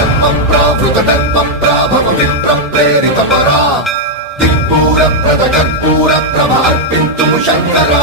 ధర్మం ప్రావృత ధర్మం ప్రాభవ విప్రం ప్రేరిత పరా దిక్పూర ప్రద కర్పూర ప్రభార్పింతు శంకరా